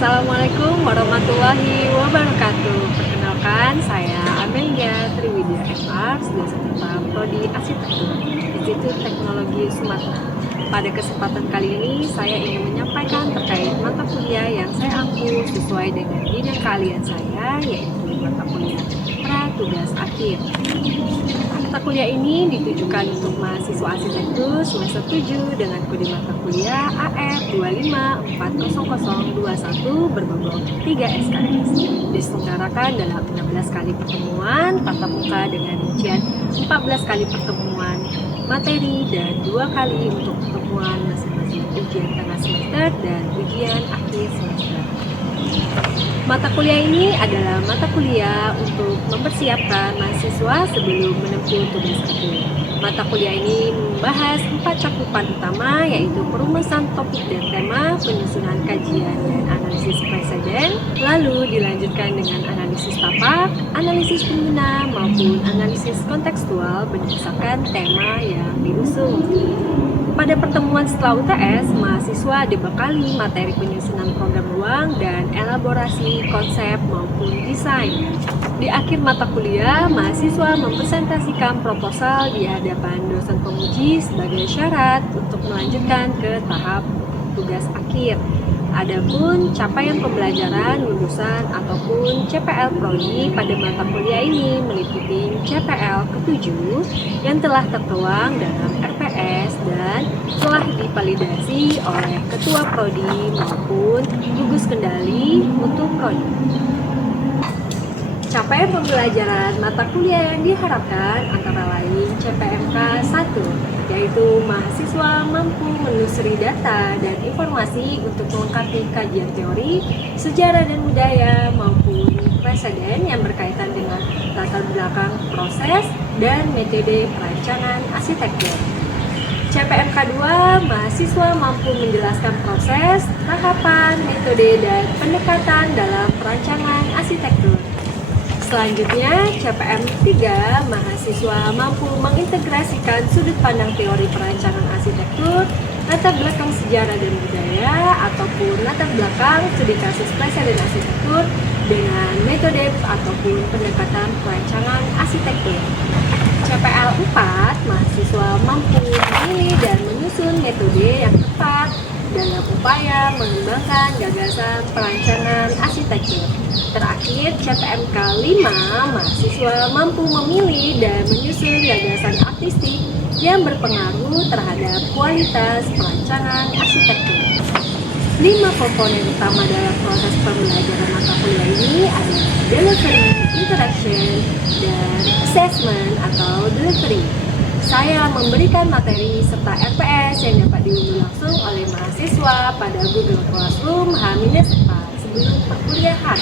Assalamualaikum warahmatullahi wabarakatuh. Perkenalkan, saya Amelia Triwidya FR, Mahasiswa Prodi Arsitektur, Institut Teknologi Sumatera. Pada kesempatan kali ini, saya ingin menyampaikan terkait mata kuliah yang saya ampu sesuai dengan bidang keahlian saya, yaitu mata kuliah Pra-Tugas Akhir. Mata kuliah ini ditujukan untuk mahasiswa arsitektur semester 7 dengan kode mata kuliah AF25400021 berbobot 3 SKS. Diselenggarakan dalam 16 kali pertemuan tatap muka dengan rincian 14 kali pertemuan materi dan 2 kali untuk pertemuan masing-masing ujian tengah semester dan ujian akhir semester. Mata kuliah ini adalah mata kuliah untuk mempersiapkan mahasiswa sebelum menempuh tugas akhir. Mata kuliah ini membahas 4 cakupan utama, yaitu perumusan topik dan tema, penyusunan kajian dan analisis preseden, lalu dilanjutkan dengan analisis tapak, analisis pengguna, maupun analisis kontekstual berdasarkan tema yang diusung. Pada pertemuan setelah UTS, mahasiswa dibekali materi penyusunan program ruang dan elaborasi konsep maupun desain. Di akhir mata kuliah, mahasiswa mempresentasikan proposal di hadapan dosen penguji sebagai syarat untuk melanjutkan ke tahap tugas akhir. Adapun capaian pembelajaran lulusan ataupun CPL Prodi pada mata kuliah ini meliputi CPL ke-7 yang telah tertuang dalam RPS dan telah divalidasi oleh Ketua Prodi maupun gugus kendali untuk Prodi. Capaian pembelajaran mata kuliah yang diharapkan antara lain CPMK 1, yaitu mahasiswa mampu menelusuri data dan informasi untuk melengkapi kajian teori, sejarah dan budaya maupun preseden yang berkaitan dengan latar belakang proses dan metode perancangan arsitektur. CPMK 2, mahasiswa mampu menjelaskan proses, tahapan, metode, dan pendekatan dalam perancangan arsitektur. Selanjutnya, CPM 3, mahasiswa mampu mengintegrasikan sudut pandang teori perancangan arsitektur, latar belakang sejarah dan budaya, ataupun latar belakang studi kasus preseden arsitektur dengan metode ataupun pendekatan perancangan arsitektur. CPL 4, mahasiswa mampu memilih dan menyusun metode yang tepat dalam upaya mengembangkan gagasan perancangan arsitektur. Terakhir, CPMK 5, mahasiswa mampu memilih dan menyusun gagasan artistik yang berpengaruh terhadap kualitas perancangan arsitektur. 5 komponen utama dalam proses pembelajaran mata kuliah ini adalah delivery, interaction, dan assessment atau delivery. Saya memberikan materi serta RPS yang dapat diunduh langsung oleh mahasiswa pada Google Classroom H-4 sebelum perkuliahan,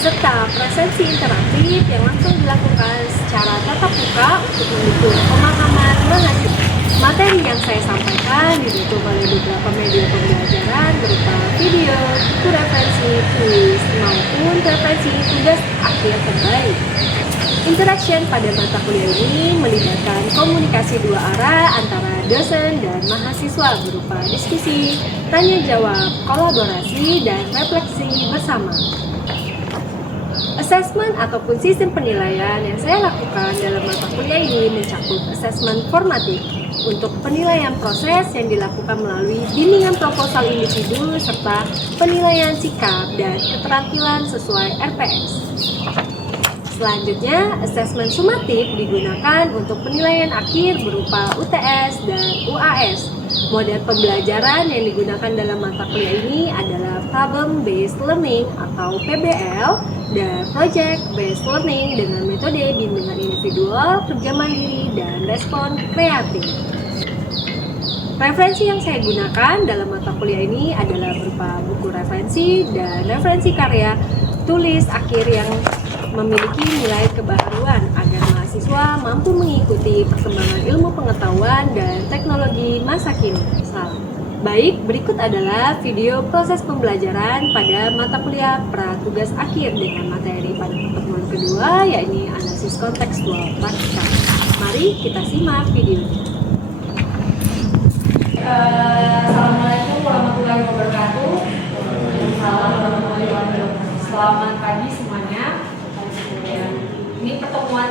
serta presensi interaktif yang langsung dilakukan secara tatap muka untuk mendukung pemahaman mengajar. Materi yang saya sampaikan didukung oleh beberapa media pembelajaran berupa video, buku referensi, kuis, maupun referensi tugas akhir terbaik. Interaction pada mata kuliah ini melibatkan komunikasi dua arah antara dosen dan mahasiswa berupa diskusi, tanya jawab, kolaborasi, dan refleksi bersama. Assessment ataupun sistem penilaian yang saya lakukan dalam mata kuliah ini mencakup assessment formatif untuk penilaian proses yang dilakukan melalui bimbingan proposal individu serta penilaian sikap dan keterampilan sesuai RPS. Selanjutnya, asesmen sumatif digunakan untuk penilaian akhir berupa UTS dan UAS. Model pembelajaran yang digunakan dalam mata kuliah ini adalah Problem Based Learning atau PBL dan Project Based Learning dengan metode bimbingan individual, kerja mandiri, dan respon kreatif. Referensi yang saya gunakan dalam mata kuliah ini adalah berupa buku referensi dan referensi karya tulis akhir yang memiliki nilai kebaharuan agar mahasiswa mampu mengikuti perkembangan ilmu pengetahuan dan teknologi masa kini. Baik, berikut adalah video proses pembelajaran pada mata kuliah pra-tugas akhir dengan materi pada pertemuan kedua, yakni analisis kontekstual praktikal. Mari kita simak videonya. Assalamualaikum warahmatullahi wabarakatuh. Assalamualaikum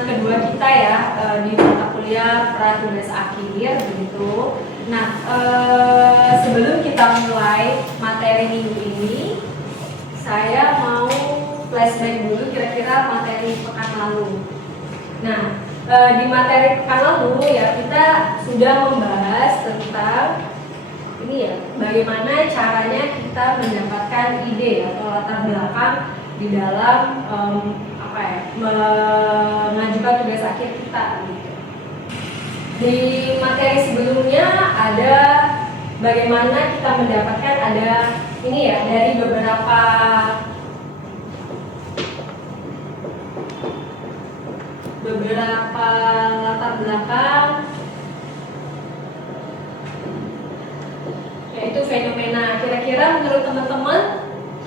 kedua kita ya di mata kuliah pra tugas akhir begitu. Nah, sebelum kita mulai materi minggu ini, saya mau flashback dulu kira-kira materi pekan lalu. Nah, di materi pekan lalu ya kita sudah membahas tentang ini ya, bagaimana caranya kita mendapatkan ide atau latar belakang di dalam mengajukan tugas akhir kita gitu. Di materi sebelumnya ada bagaimana kita mendapatkan ada ini ya dari beberapa latar belakang, yaitu fenomena. Kira-kira menurut teman-teman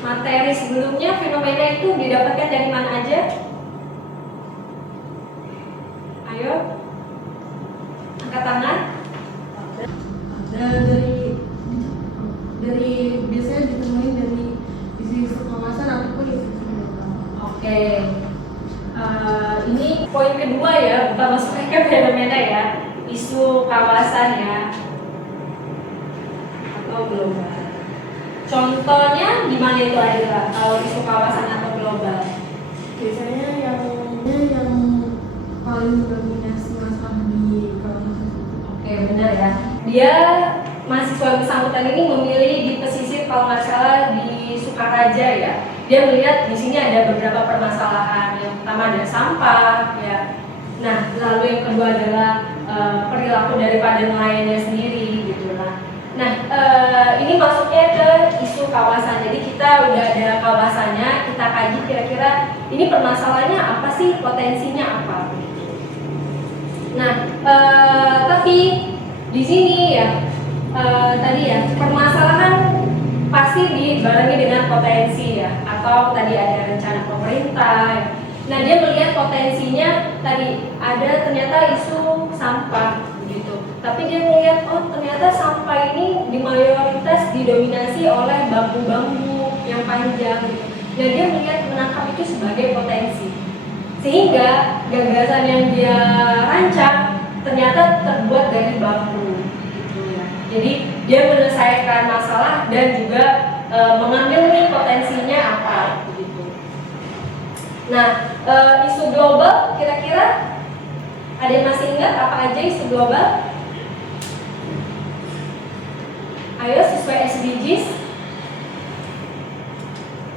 materi sebelumnya fenomena itu didapatkan dari mana aja? Ayo, angkat tangan. Dari biasanya ditemuin dari isu-isu kawasan ataupun isu-isu lokal. Oke. Ini poin kedua ya, bukan masuknya ke fenomena ya, isu kawasan ya atau global. Contohnya di mana itu ada kalau isu kawasan atau global? Biasanya yang paling dominasi masalah di kawasan. Oke, benar ya. Dia mahasiswa bersangkutan ini memilih di pesisir kalau nggak salah di Sukaraja ya. Dia melihat di sini ada beberapa permasalahan. Yang pertama ada sampah ya. Nah, lalu yang kedua adalah perilaku daripada nelayannya sendiri gitu lah. Nah, ini masuknya ke isu kawasan. Jadi kita udah ada kawasannya, kita kaji kira-kira ini permasalahannya apa sih, potensinya apa. Nah, tapi di sini ya tadi ya permasalahan pasti dibarengi dengan potensi ya, atau tadi ada rencana pemerintah ya. Nah, dia melihat potensinya tadi ada ternyata isu sampah gitu. Tapi dia melihat oh ternyata sampah ini di mayoritas didominasi oleh bambu-bambu yang panjang gitu. Dan dia melihat menangkap itu sebagai potensi. Sehingga gagasan yang dia rancang ternyata terbuat dari bambu gitu ya. Jadi dia menyelesaikan masalah dan juga mengambil nih potensinya apa gitu. Nah, isu global kira-kira ada yang masih ingat apa aja isu global? Ayo sesuai SDGs.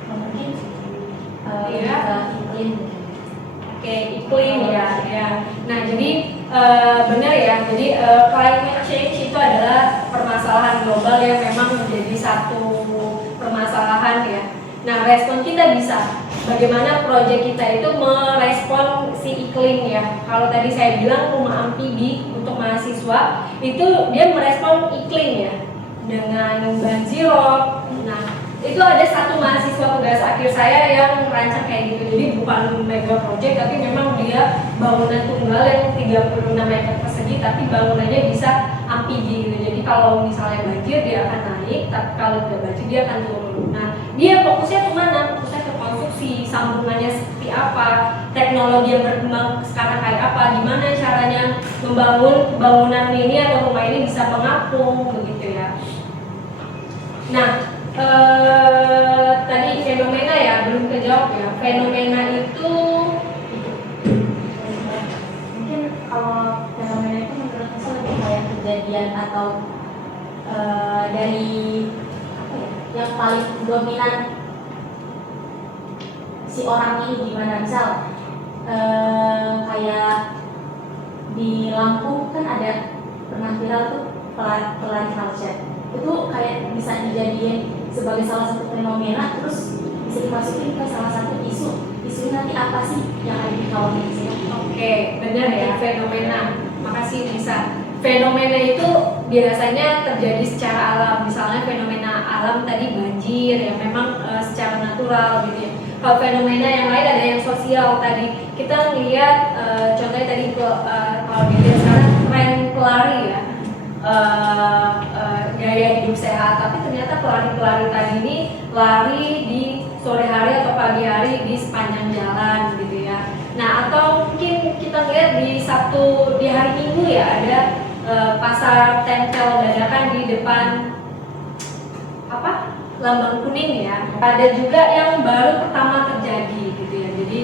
Mungkin Iya. iklim. Oke, iklim ya. Nah, jadi benar ya. Jadi climate change itu adalah permasalahan global yang memang menjadi satu permasalahan ya. Nah, respon kita bisa bagaimana proyek kita itu merespon si iklim ya. Kalau tadi saya bilang rumah amfibi untuk mahasiswa itu dia merespon iklim ya dengan banjir rob. Nah, itu ada satu mahasiswa tugas akhir saya yang merancang kayak gitu. Jadi bukan mega project tapi memang dia bangunan tunggal yang 36 meter persegi tapi bangunannya bisa amfibi gitu. Jadi kalau misalnya banjir dia akan naik, tapi kalau tidak banjir dia akan turun. Nah, dia fokusnya kemana? Fokusnya ke konstruksi, sambungannya seperti apa, teknologi yang berkembang sekarang kayak apa, gimana caranya membangun bangunan ini atau rumah ini bisa mengapung begitu ya. Nah, tadi fenomena ya belum kejawab ya. Fenomena itu Mungkin kalau fenomena itu menurut saya lebih kayak kejadian atau dari apa ya, yang paling dominan si orang ini gimana. Misal kayak di Lampung kan ada pernah viral tuh pelari Halcet. Itu kayak bisa dijadiin sebagai salah satu fenomena, terus bisa dimasukin ke salah satu isu nanti apa sih yang ada di kawasan ini. oke, benar ya, fenomena. Makasih bisa. Fenomena itu biasanya terjadi secara alam. Misalnya fenomena alam tadi banjir yang memang secara natural gitu ya. Kalau fenomena yang lain ada yang sosial tadi. Kita lihat contohnya tadi kalau dilihat sekarang tren pelari ya. Gaya hidup sehat, tapi ternyata pelari-pelari tadi ini lari di sore hari atau pagi hari di sepanjang jalan gitu ya. Nah, atau mungkin kita lihat di hari Minggu ya ada pasar tempel dadakan di depan lambang kuning ya. Ada juga yang baru pertama terjadi gitu ya. Jadi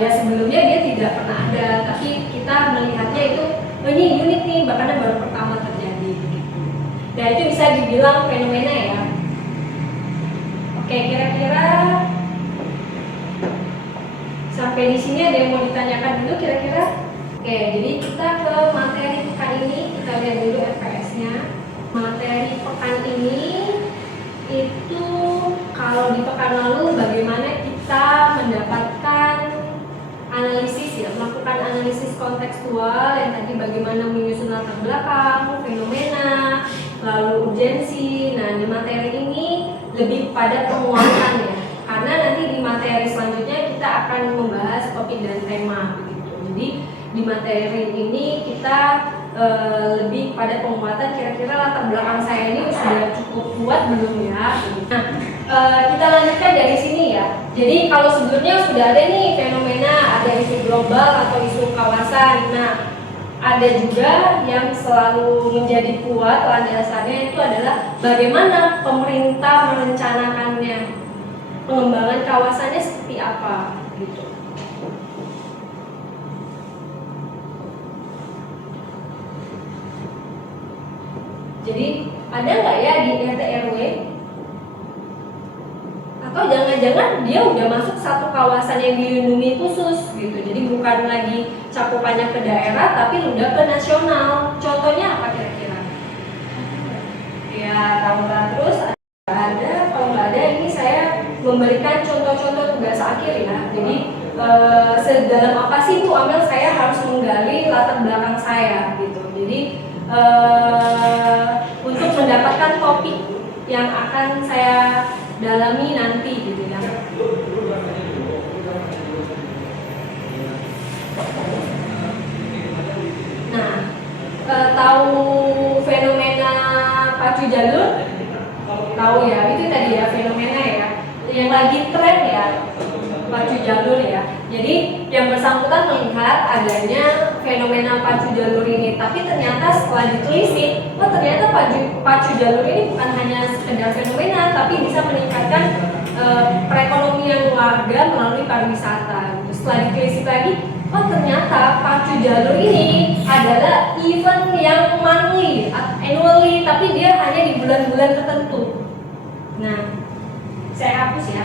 ya sebelumnya dia tidak pernah ada, tapi kita melihatnya itu ini unik nih, bahkan baru pertama terjadi gitu. Dan itu bisa dibilang fenomena ya. Oke, kira-kira sampai di sini ada yang mau ditanyakan dulu kira-kira? Oke, jadi kita ke materi pekan ini, kita lihat dulu FPS-nya. Materi pekan ini itu kalau di pekan lalu bagaimana kita mendapatkan analisis ya, melakukan analisis kontekstual yang tadi bagaimana menyusun latar belakang, fenomena, lalu urgensi. Nah, di materi ini lebih pada penguatan ya, karena nanti di materi selanjutnya kita akan membahas topik dan tema begitu. Jadi di materi ini kita lebih pada penguatan, kira-kira latar belakang saya ini sudah cukup kuat belum ya? Nah, kita lanjutkan dari sini ya. Jadi kalau sebelumnya sudah ada nih fenomena, ada isu global atau isu kawasan. Nah, ada juga yang selalu menjadi kuat landasannya itu adalah bagaimana pemerintah merencanakannya, pengembangan kawasannya seperti apa gitu. Jadi ada nggak ya di RT RW? Atau jangan-jangan dia udah masuk satu kawasan yang dilindungi khusus gitu. Jadi bukan lagi cakupannya ke daerah, tapi udah ke nasional. Contohnya apa kira-kira? Ya tahu nggak, terus ada, kalau nggak ada ini saya memberikan contoh-contoh tugas akhir ya. Jadi sedalam apa sih Bu Amel saya harus menggali latar belakang saya gitu. Jadi untuk mendapatkan topik yang akan saya dalami nanti gitu ya. Nah, tahu fenomena pacu jalur? Tahu ya, itu tadi ya fenomena ya, yang lagi tren ya, pacu jalur ya. Jadi yang bersangkutan melihat adanya fenomena pacu jalur ini, tapi ternyata setelah ditelisik, oh ternyata pacu jalur ini bukan hanya sekedar fenomena, tapi bisa meningkatkan perekonomian warga melalui pariwisata. Setelah ditelisik lagi, oh ternyata pacu jalur ini adalah event yang monthly, annually, tapi dia hanya di bulan-bulan tertentu. Nah, saya hapus ya.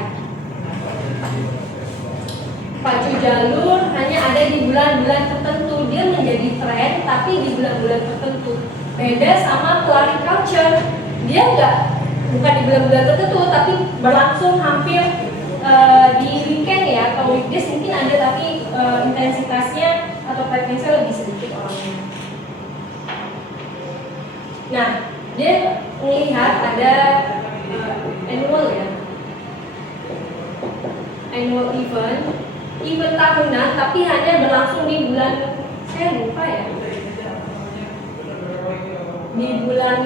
Pacu jalur hanya ada di bulan-bulan tertentu, dia menjadi tren tapi di bulan-bulan tertentu. Beda sama floriculture, dia bukan di bulan-bulan tertentu tapi berlangsung hampir di weekend ya. Kalau weekdays mungkin ada tapi intensitasnya atau frekuensinya lebih sedikit orangnya. Nah, dia melihat ada annual ya, annual event tahunan tapi hanya berlangsung di bulan, saya lupa ya, di bulan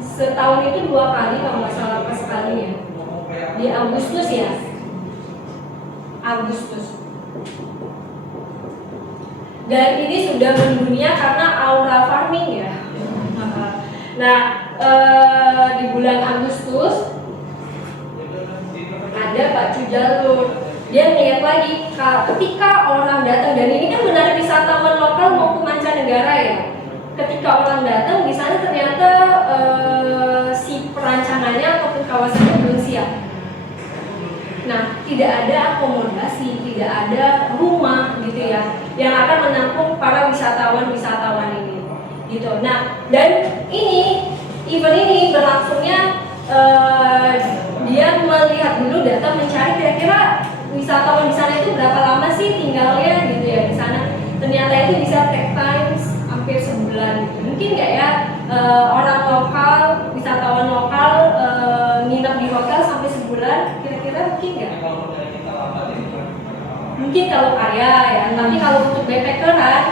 setahun itu 2 kali kalau nggak salah, pas sekali ya, di Agustus ya, Agustus. Dan ini sudah mendunia karena aura farming ya. Nah, di bulan Agustus ada pacu jalur. Dia melihat lagi ketika orang datang, dan ini kan menarik wisatawan lokal maupun mancanegara ya. Ketika orang datang di sana ternyata si perancangannya ataupun kawasannya belum siap. Nah, tidak ada akomodasi, tidak ada rumah gitu ya yang akan menampung para wisatawan ini gitu. Nah, dan ini event ini berlangsungnya dia melihat dulu data, mencari kira-kira wisatawan di sana itu berapa lama sih tinggalnya gitu ya di sana. Ternyata itu bisa take times hampir sebulan gitu. Mungkin nggak ya orang lokal, wisatawan lokal nginep di hotel sampai sebulan, kira-kira mungkin nggak? Mungkin kalau kaya ya, tapi kalau untuk backpackeran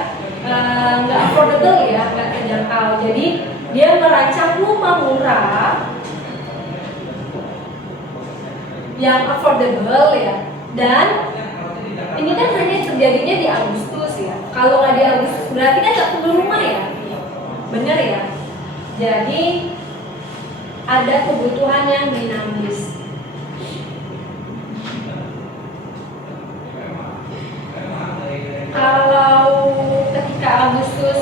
nggak affordable ya, nggak terjangkau. Jadi dia merancang rumah murah yang affordable ya. Dan ini kan hanya terjadinya di Agustus ya. Kalau nggak di Agustus berarti kan nggak perlu rumah ya, bener ya. Jadi ada kebutuhan yang dinamis. Kalau ketika Agustus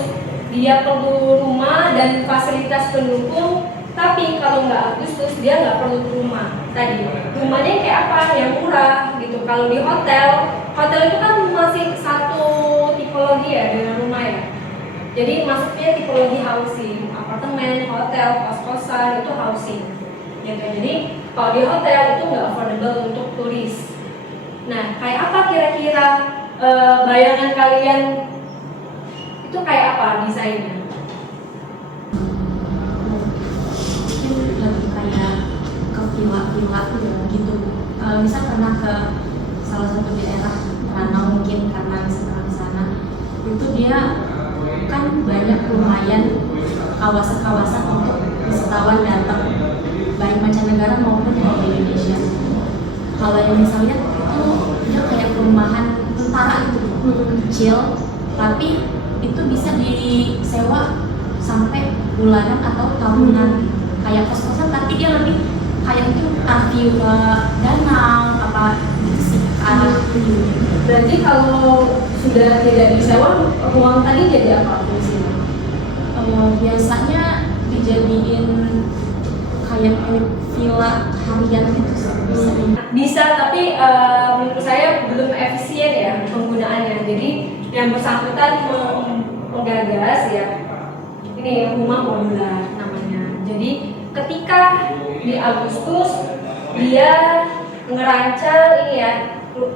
dia perlu rumah dan fasilitas pendukung, tapi kalau nggak Agustus dia nggak perlu rumah. Tadi rumahnya kayak apa? Yang murah gitu. Kalau di hotel itu kan masih satu tipologi ya dengan rumah ya. Jadi masuknya tipologi housing, apartemen, hotel, kos-kosan itu housing. Gitu. Jadi kalau di hotel itu nggak affordable untuk turis. Nah, kayak apa kira-kira bayangan kalian itu kayak apa desainnya? Mungkin lebih kayak ke villa-villa gitu. Misal pernah ke salah satu daerah Ranau mungkin karena misalnya di sana itu dia kan banyak lumayan kawasan-kawasan untuk wisatawan datang baik mancanegara maupun dari Indonesia. Kalau yang misalnya itu dia kayak perumahan tentara itu kecil, tapi itu bisa disewa sampai bulanan atau tahunan kayak kos-kosan, tapi dia lebih kayak itu view ke danau apa gitu sih arah. Berarti kalau sudah tidak disewa, ruang tadi jadi apa fungsinya? Biasanya dijadiin kayak villa harian gitu sih. Bisa, tapi menurut saya belum efisien ya penggunaannya. Jadi yang bersangkutan menggagas ya, ini rumah modular namanya. Jadi ketika di Agustus dia ngerancang ini ya,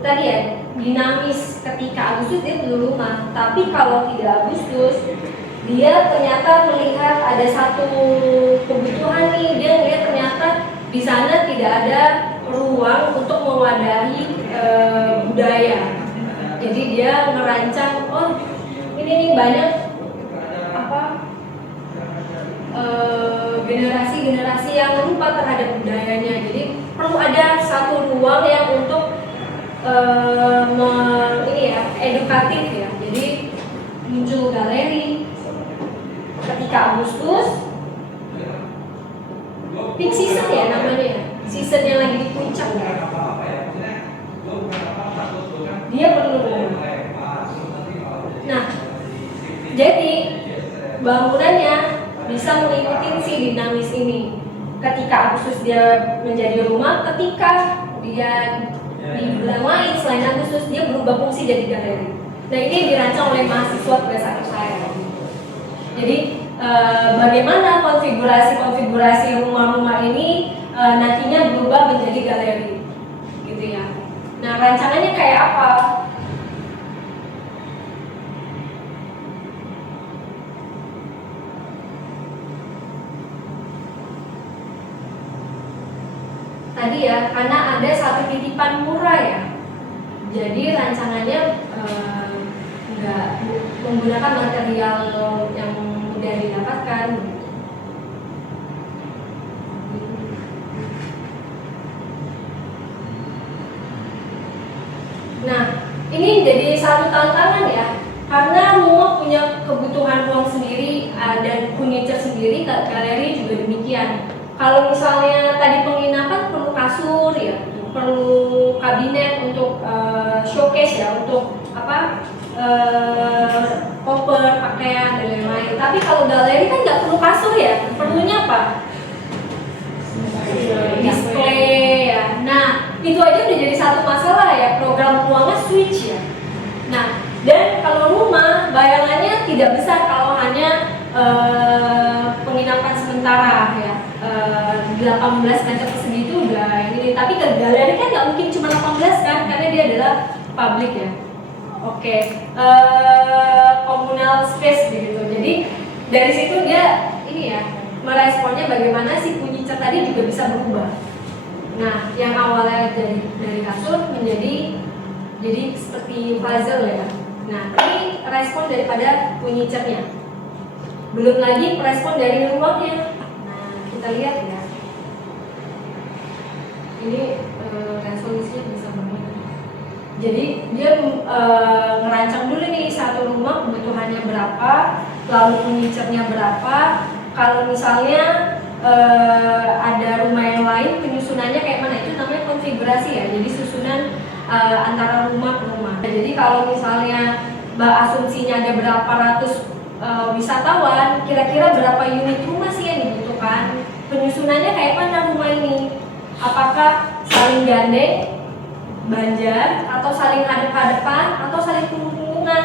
tadi ya dinamis. Ketika Agustus dia perlu rumah, tapi kalau tidak Agustus dia ternyata melihat ada satu kebutuhan nih, dia melihat ternyata di sana tidak ada ruang untuk mewadahi budaya. Jadi dia merancang, oh ini nih banyak apa generasi-generasi yang lupa terhadap budayanya. Jadi perlu ada satu ruang yang untuk ini ya edukatif ya. Jadi muncul galeri ketika Agustus, peak season ya namanya, season yang lagi di puncak ya. Dia perlu rumah. Nah, jadi bangunannya bisa mengikuti si dinamis ini. Ketika Agustus dia menjadi rumah, ketika dia di bulan lain selain Agustus dia berubah fungsi jadi galeri. Nah ini dirancang oleh mahasiswa pada saat saya. Jadi bagaimana konfigurasi rumah-rumah ini nantinya berubah menjadi galeri, gitu ya. Nah rancangannya kayak apa? Tadi ya, karena ada satu titipan murah ya, jadi rancangannya nggak menggunakan material yang mudah didapatkan. Nah, ini jadi satu tantangan ya, karena rumah punya kebutuhan ruang sendiri dan furniture sendiri, galeri juga demikian. Kalau misalnya tadi penginapan perlu kasur ya, perlu kabinet untuk showcase ya, untuk apa koper, pakaian dan lain-lain. Tapi kalau galeri kan nggak perlu kasur ya, perlunya apa? Display ya. Nah itu aja udah jadi satu masalah ya, program ruangnya switch ya. Nah dan kalau rumah bayangannya tidak besar kalau hanya penginapan sementara ya. 18 meter persegi itu udah ini, tapi ke galeri kan nggak mungkin cuma 18 kan, karena dia adalah public ya. Oke, communal space gitu. Jadi dari situ dia ini ya meresponnya bagaimana si furniture tadi juga bisa berubah. Nah, yang awalnya dari kasur menjadi jadi seperti puzzle ya. Nah, ini respon daripada furniture-nya. Belum lagi respon dari ruangnya. Nah, kita lihat ya. Ini resolusinya bisa banget. Jadi dia ngerancang dulu nih satu rumah kebutuhannya berapa, lalu furniture-nya berapa. Kalau misalnya ada rumah yang lain penyusunannya kayak mana, itu namanya konfigurasi ya. Jadi susunan antara rumah ke rumah. Jadi kalau misalnya asumsinya ada berapa ratus wisatawan, kira-kira berapa unit rumah sih yang dibutuhkan? Penyusunannya kayak mana rumah ini? Apakah saling gandeng, banjar, atau saling hadap-hadapan, atau saling punggung-punggungan?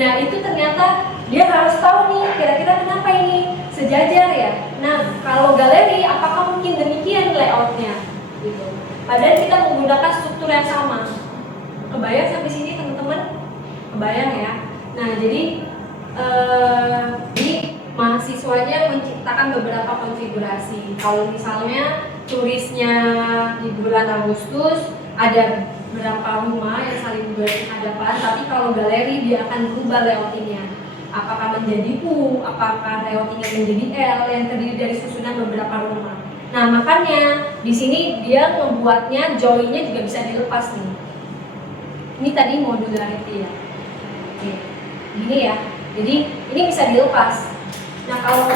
Nah itu ternyata dia harus tahu nih, kira-kira kenapa ini sejajar ya. Nah kalau galeri, apakah mungkin demikian layoutnya? Gitu. Padahal kita menggunakan struktur yang sama. Kebayang sampai sini teman-teman? Kebayang ya. Nah jadi mahasiswanya menciptakan beberapa konfigurasi. Kalau misalnya turisnya di bulan Agustus ada berapa rumah yang saling berhadapan, tapi kalau galeri dia akan berubah layoutingnya. Apakah menjadi U, apakah layoutingnya menjadi L yang terdiri dari susunan beberapa rumah. Nah makanya di sini dia membuatnya joinnya juga bisa dilepas nih. Ini tadi modularity ya. Oke. Gini ya. Jadi ini bisa dilepas. Nah kalau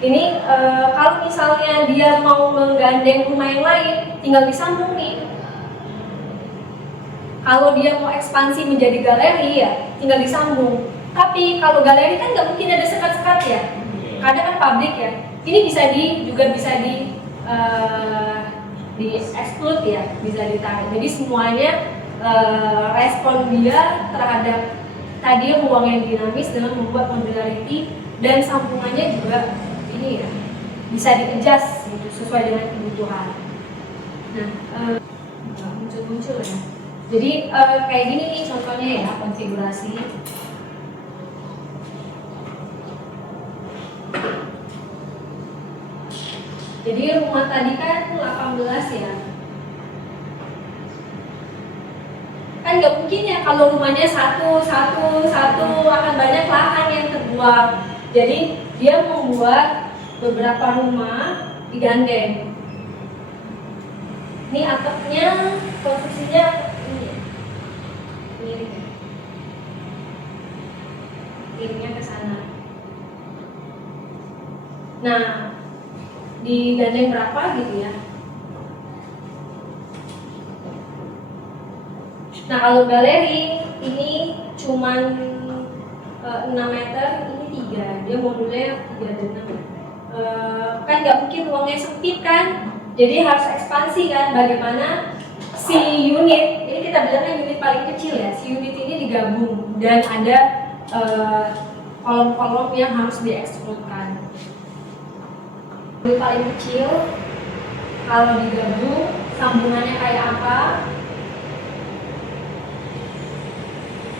ini kalau misalnya dia mau menggandeng rumah yang lain, tinggal disambung nih. Kalau dia mau ekspansi menjadi galeri ya, tinggal disambung. Tapi kalau galeri kan nggak mungkin ada sekat-sekat ya. Kadang kan pabrik ya. Ini juga bisa di exclude ya, bisa ditarik. Jadi semuanya respon dia terhadap tadi ruang yang dinamis dengan membuat modularity, dan sambungannya juga ini ya bisa di-adjust gitu sesuai dengan kebutuhan. Nah, muncul ya. Jadi kayak gini nih contohnya ya konfigurasi. Jadi rumah tadi kan 18 ya. Kan nggak mungkin ya kalau rumahnya satu akan banyak lahan yang terbuang. Jadi dia membuat beberapa rumah digandeng. Ini atapnya konstruksinya ini kirinya ke sana. Nah, digandeng berapa gitu ya? Nah kalau galeri ini cuman 6 meter, ini 3, dia modulnya 3 dan 6 kan nggak mungkin ruangnya sempit kan, jadi harus ekspansi kan. Bagaimana si unit, ini kita bilangnya unit paling kecil ya, si unit ini digabung dan ada kolom-kolom yang harus diekstrudkan. Unit paling kecil kalau digabung sambungannya kayak apa?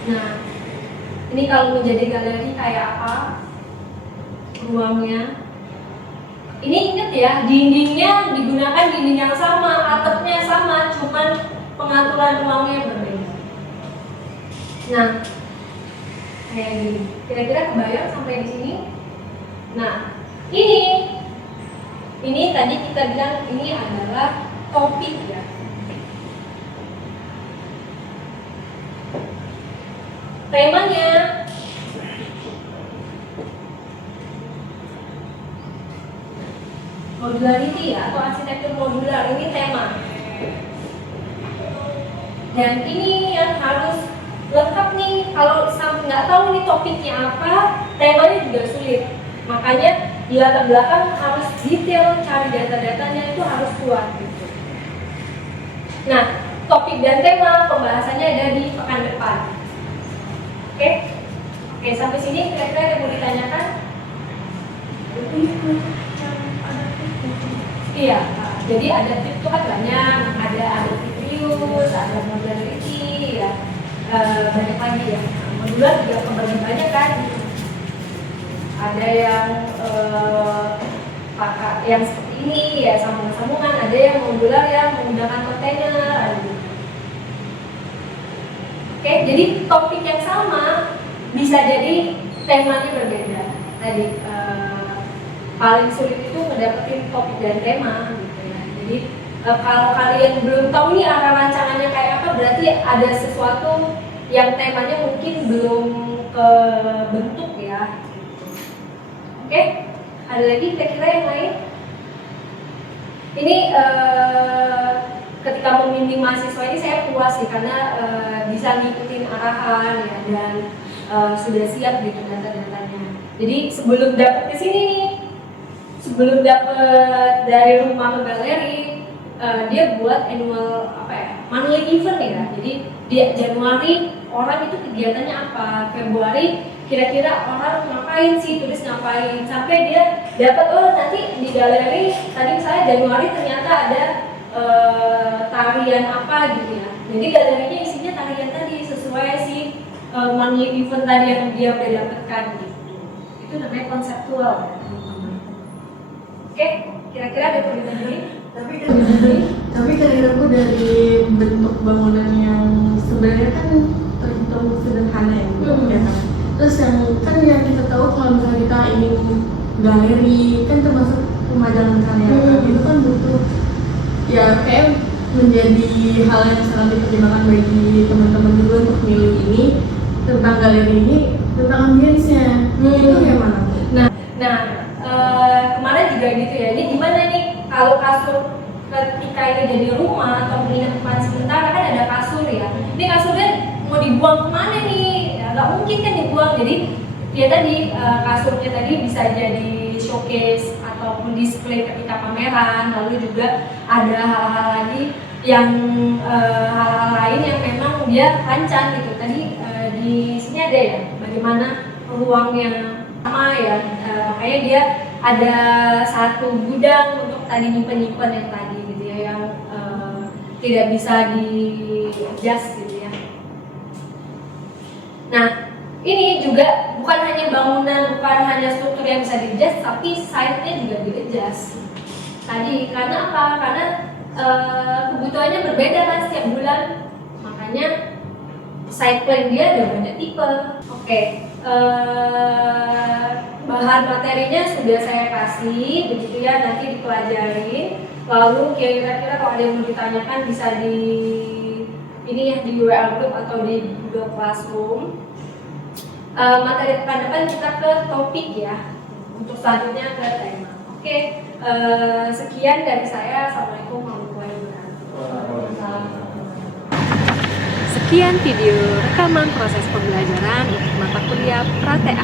Nah, ini kalau menjadi galeri kayak apa ruangnya? Ini ingat ya, dindingnya digunakan dinding yang sama, atapnya sama, cuman pengaturan ruangnya berbeda. Nah, kayak gini. Kira-kira kebayang sampai di sini? Nah, ini tadi kita bilang ini adalah topik ya. Temanya modularity ya, atau arsitektur modular, ini tema. Dan ini yang harus lengkap nih. Kalau sampai nggak tahu nih topiknya apa, temanya juga sulit. Makanya di latar belakang harus detail, cari data-datanya itu harus kuat gitu. Nah, topik dan tema pembahasannya ada di pekan depan. Oke, sampai sini kira-kira ada mau ditanyakan? Iya, jadi ada tip itu kan banyak, ada Trius, ada modularity, ya, banyak lagi ya. Modular juga kembali banyak kan. Ada yang pakai yang seperti ini ya, sambungan-sambungan, ada yang modular yang menggunakan kontainer. Oke, jadi topik yang sama bisa jadi temanya berbeda. Tadi paling sulit itu ngedapetin topik dan tema gitu ya. Jadi Kalau kalian belum tahu nih arah rancangannya kayak apa, berarti ada sesuatu yang temanya mungkin belum kebentuk ya. Oke, ada lagi kira-kira yang lain? Ini ketika membimbing mahasiswa ini saya puas sih karena bisa ngikutin arahan ya, dan sudah siap gitu data-datanya. Jadi sebelum dapat ke sini nih, sebelum dapat dari rumah ke galeri, dia buat annual monthly event ya. Jadi di Januari orang itu kegiatannya apa, Februari kira-kira orang ngapain sih, tulis ngapain, sampai dia dapat nanti di galeri tadi misalnya Januari ternyata ada tarian apa gitu ya. Jadi galerinya isinya tarian tadi sesuai si monthly event tadi yang dia udah dapatkan gitu. Itu namanya konseptual ya teman-teman. Oke, kira-kira ada perbedaan ini? Tapi dari aku dari bentuk bangunan yang sebenarnya kan terhitung sederhana ya, ya kan. Terus yang kita tahu kalau misalnya kita ingin galeri kan termasuk pemajangan karya, itu kan butuh ya kayak menjadi hal yang sangat dipertimbangkan bagi teman-teman juga untuk milih ini tentang galeri ini, tentang ambience-nya. Itu yang mana? Nah, kemarin juga gitu ya. Ini gimana nih kalau kasur ketika ini jadi rumah atau penginapan sementara kan ada kasur ya. Ini kasurnya mau dibuang kemana nih? Ya, nggak mungkin kan dibuang. Jadi ya tadi kasurnya tadi bisa jadi showcase ataupun display ketika pameran. Lalu juga ada hal-hal lagi yang hal-hal lain yang memang dia rancang gitu. Tadi di sini ada ya bagaimana ruangnya sama ya. Makanya dia ada satu gudang untuk tadi nyimpen yang tadi gitu ya, yang tidak bisa di-adjust gitu ya. Nah, ini juga bukan hanya bangunan, bukan hanya struktur yang bisa di-adjust, tapi site-nya juga di-adjust. Tadi karena apa? Karena kebutuhannya berbeda kan setiap bulan, makanya site plan dia ada banyak tipe. Oke. Bahan materinya sudah saya kasih, begitu ya, nanti dipelajari. Lalu kira-kira kalau ada yang mau ditanyakan bisa di ini ya, di WA group atau di Google Classroom. Materi pekan depan kita ke topik ya, untuk selanjutnya ke tema. Oke, sekian dari saya. Assalamualaikum warahmatullahi wabarakatuh. Sekian video rekaman proses pembelajaran untuk mata kuliah Prateak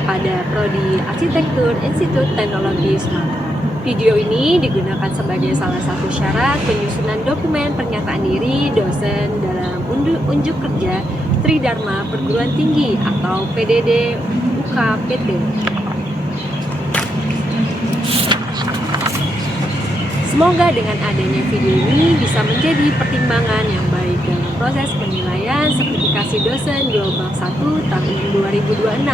pada Prodi Arsitektur Institut Teknologi Sumatera. Video ini digunakan sebagai salah satu syarat penyusunan dokumen pernyataan diri dosen dalam unjuk kerja Tridharma Perguruan Tinggi atau PDD UKPT. Semoga dengan adanya video ini bisa menjadi pertimbangan yang baik dalam proses penilaian sertifikasi dosen gelombang 1 tahun 2026.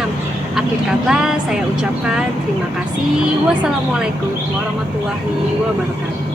Akhir kata saya ucapkan terima kasih. Wassalamualaikum warahmatullahi wabarakatuh.